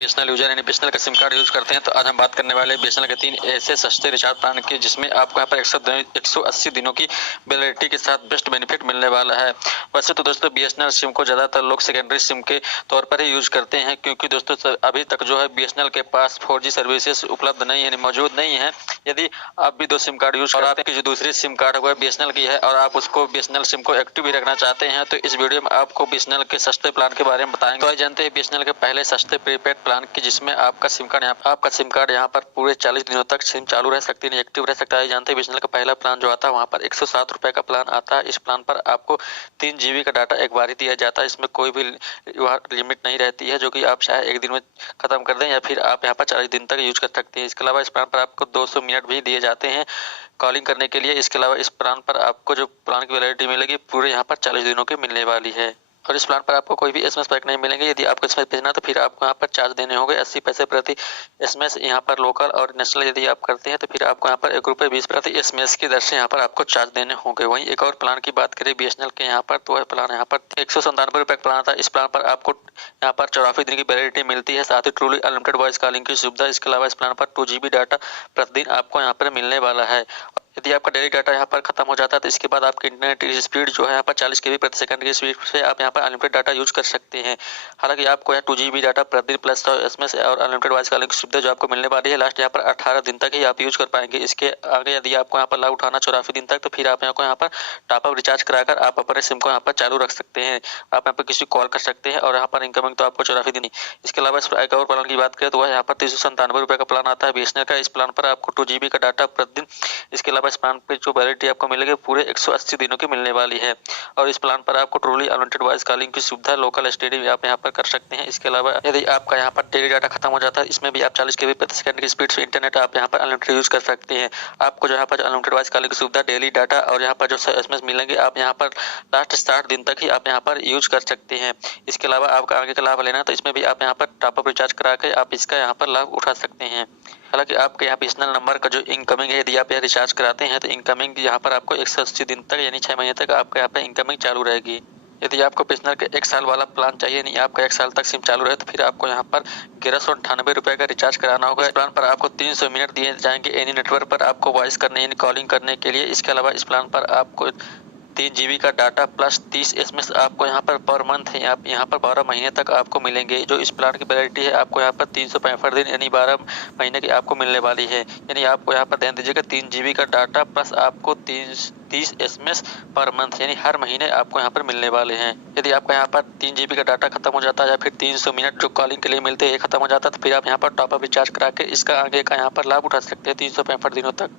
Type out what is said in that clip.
BSNL user यानी BSNL का SIM card use करते हैं तो आज हम बात करने वाले हैं बीएसएनएल के 3 ऐसे सस्ते रिचार्ज प्लान की जिसमें आपको यहाँ पर 180 दिनों की वैलिडिटी के साथ बेस्ट बेनिफिट मिलने वाला है। वैसे तो दोस्तों बीएसएनएल सिम को ज्यादातर लोग सेकेंडरी सिम के तौर पर ही यूज करते हैं, क्योंकि दोस्तों अभी तक जो है बीएसएनएल के पास 4G सर्विसेज उपलब्ध नहीं है, मौजूद नहीं है। यदि आप भी 2 सिम कार्ड यूज और आपकी जो दूसरी सिम कार्ड है बीएसएनएल की है और आप उसको बीएसएनएल सिम को एक्टिव भी रखना चाहते हैं तो इस वीडियो में आपको बीएसएनएल के सस्ते प्लान के बारे में बताएंगे। तो जानते हैं बीएसएनएल के पहले सस्ते प्रीपेड प्लान की जिसमें आपका सिम कार्ड यहाँ पर पूरे 40 दिनों तक सिम चालू रह सकती है, एक्टिव रह सकता है। जानते हैं बीएसएनएल का पहला प्लान जो आता है वहाँ पर 107 रुपए का प्लान आता है। इस प्लान पर आपको 3 GB का डाटा एक बार ही दिया जाता है। इसमें कोई भी लिमिट नहीं रहती है, जो कि आप चाहे एक दिन में खत्म कर दें या फिर आप यहाँ पर 40 दिन तक यूज कर सकते हैं। इसके अलावा इस प्लान पर आपको 200 मिनट भी दिए जाते हैं कॉलिंग करने के लिए। इसके अलावा इस प्लान पर आपको जो प्लान की वैलिडिटी मिलेगी पूरे यहाँ पर 40 दिनों की मिलने वाली है और इस प्लान पर आपको कोई भी एसएमएस पैक नहीं मिलेंगे। यदि आपको एसएमएस भेजना तो फिर आपको यहाँ पर चार्ज देने होंगे 80 पैसे प्रति एसएमएस। यहाँ पर लोकल और नेशनल यदि आप करते हैं तो फिर आपको यहाँ पर ₹1.20 प्रति एसएमएस की दर से यहाँ पर आपको चार्ज देने होंगे। वहीं एक और प्लान की बात करें बीएसएनएल के यहाँ पर तो वह प्लान यहाँ पर 197 रुपए का प्लान था। इस प्लान पर आपको यहाँ पर 84 दिन की वैलिडिटी मिलती है, साथ ही ट्रूली अनलिमिटेड वॉइस कॉलिंग की सुविधा। इसके अलावा इस प्लान पर 2 GB डाटा प्रतिदिन आपको यहाँ पर मिलने वाला है। यदि आपका डेली डाटा यहाँ पर खत्म हो जाता है तो इसके बाद आपकी इंटरनेट स्पीड जो है यहाँ पर 40 KB प्रति सेकंड की स्पीड से आप यहाँ पर अनलिमिटेड डाटा यूज कर सकते हैं। हालांकि आपको यहाँ 2 GB डाटा प्रतिदिन प्लस एसएमएस और अनलिमिटेड वॉइस कॉलिंग की सुविधा जो आपको मिलने वाली है लास्ट यहाँ पर 18 दिन तक ही आप यूज कर पाएंगे। इसके आगे यदि आपको यहाँ पर लाभ उठाना 84 दिन तक तो फिर आप यहाँ पर टॉपअप रिचार्ज कराकर आप अपने सिम को यहाँ पर चालू रख सकते हैं। आप यहाँ पर किसी कॉल कर सकते हैं और यहाँ पर इनकमिंग तो आपको 84 दिन। इसके अलावा एक और प्लान की बात करें तो वह यहाँ पर 397 रुपए का प्लान आता है बीएसएनएल का। इस प्लान पर आपको 2 GB का डाटा प्रतिदिन। इसके अलावा इस प्लान पर जो वैलिडिटी आपको मिलेगी पूरे 180 दिनों की मिलने वाली है और इस प्लान पर आपको ट्रूली अनलिमिटेड वॉइस कॉलिंग की सुविधा लोकल एसटीडी आप यहाँ पर कर सकते हैं। इसके अलावा यदि आपका यहाँ पर डेली डाटा खत्म हो जाता है इसमें भी आप 40 KB प्रति सेकंड की स्पीड से इंटरनेट आप यहाँ पर अनलिमिटेड यूज कर सकते हैं। आपको जो यहाँ पर अनलिमिटेड वॉइस कॉलिंग की सुविधा, डेली डाटा और यहाँ पर जो एसएमएस मिलेंगे आप यहाँ पर लास्ट 60 दिन तक ही आप यहाँ पर यूज कर सकते हैं। इसके अलावा आपका आगे का लाभ लेना तो इसमें भी आप यहाँ पर टॉपअप रिचार्ज करा के आप इसका यहाँ पर लाभ उठा सकते हैं। हालांकि आपके यहाँ बीएसएनएल नंबर का जो इनकमिंग है यदि आप यहाँ रिचार्ज कराते हैं तो इनकमिंग यहाँ पर आपको 180 दिन तक यानी 6 महीने तक आपके यहाँ पर इनकमिंग चालू रहेगी। यदि आपको बीएसएनएल के 1 साल वाला प्लान चाहिए, नहीं आपका 1 साल तक सिम चालू रहे तो फिर आपको यहाँ पर 1198 रुपए का रिचार्ज कराना होगा। इस प्लान पर आपको 300 मिनट दिए जाएंगे एनी नेटवर्क पर आपको वॉइस करने यानी कॉलिंग करने के लिए। इसके अलावा इस प्लान पर आपको 3 GB का डाटा प्लस 30 एसएमएस आपको यहाँ पर मंथ है आप यहाँ पर 12 महीने तक आपको मिलेंगे। जो इस प्लान की वैलिडिटी है आपको यहाँ पर 365 दिन यानी 12 महीने की आपको मिलने वाली है। यानी आपको यहाँ पर ध्यान दीजिएगा 3 GB का डाटा प्लस आपको 30 एसएमएस पर मंथ यानी हर महीने आपको यहाँ पर मिलने वाले हैं। यदि आपका यहाँ पर 3 GB का डाटा खत्म हो जाता है या फिर 300 मिनट जो कॉलिंग के लिए मिलते हैं ये खत्म हो जाता है तो फिर आप यहाँ पर टॉपअप रिचार्ज करा के इसका आगे का यहाँ पर लाभ उठा सकते हैं 365 दिनों तक।